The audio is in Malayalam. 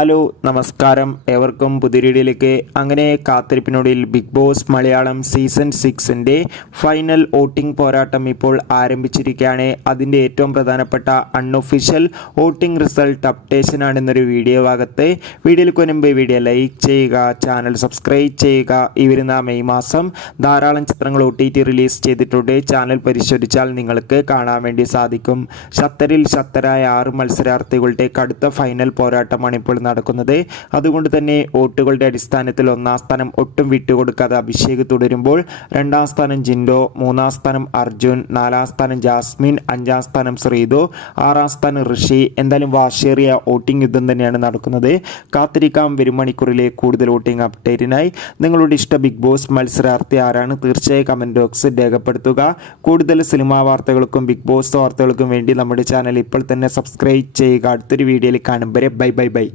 ഹലോ നമസ്കാരം ഏവർക്കും പുതിയ വീഡിയോയിലേക്ക്. അങ്ങനെ കാത്തിരിപ്പിനൊടുവിൽ ബിഗ് ബോസ് മലയാളം സീസൺ 6ൻ്റെ ഫൈനൽ വോട്ടിംഗ് പോരാട്ടം ഇപ്പോൾ ആരംഭിച്ചിരിക്കുകയാണ്. അതിൻ്റെ ഏറ്റവും പ്രധാനപ്പെട്ട അൺഒഫീഷ്യൽ വോട്ടിംഗ് റിസൾട്ട് അപ്ഡേഷൻ ആണെന്നൊരു വീഡിയോ ഭാഗത്ത്. വീഡിയോയിലേക്ക് മുൻപ് വീഡിയോ ലൈക്ക് ചെയ്യുക, ചാനൽ സബ്സ്ക്രൈബ് ചെയ്യുക. ഈ വരുന്ന മെയ് മാസം ധാരാളം ചിത്രങ്ങൾ OTT റിലീസ് ചെയ്തിട്ടുണ്ട്. ചാനൽ പരിശോധിച്ചാൽ നിങ്ങൾക്ക് കാണാൻ വേണ്ടി സാധിക്കും. ഷത്തറിൽ ഷത്തരായ 6 മത്സരാർത്ഥികളുടെ കടുത്ത ഫൈനൽ പോരാട്ടമാണ് ഇപ്പോൾ നടക്കുന്നത്. അതുകൊണ്ട് തന്നെ വോട്ടുകളുടെ അടിസ്ഥാനത്തിൽ 1-ാം സ്ഥാനം ഒട്ടും വിട്ടുകൊടുക്കാതെ അഭിഷേക് തുടരുമ്പോൾ 2-ാം സ്ഥാനം ജിൻഡോ, 3-ാം സ്ഥാനം അർജുൻ, 4-ാം സ്ഥാനം ജാസ്മിൻ, 5-ാം സ്ഥാനം ശ്രീതു, 6-ാം സ്ഥാനം ഋഷി. എന്തായാലും വാശേറിയ വോട്ടിംഗ് യുദ്ധം തന്നെയാണ് നടക്കുന്നത്. കാത്തിരിക്കാം വരും മണിക്കൂറിലെ കൂടുതൽ വോട്ടിംഗ് അപ്ഡേറ്റിനായി. നിങ്ങളുടെ ഇഷ്ട ബിഗ് ബോസ് മത്സരാർത്ഥി ആരാണ്? തീർച്ചയായും കമൻറ്റ് ബോക്സിൽ രേഖപ്പെടുത്തുക. കൂടുതൽ സിനിമാ വാർത്തകൾക്കും ബിഗ് ബോസ് വാർത്തകൾക്കും വേണ്ടി നമ്മുടെ ചാനൽ ഇപ്പോൾ തന്നെ സബ്സ്ക്രൈബ് ചെയ്യുക. അടുത്തൊരു വീഡിയോയിൽ കാണും വരെ ബൈ.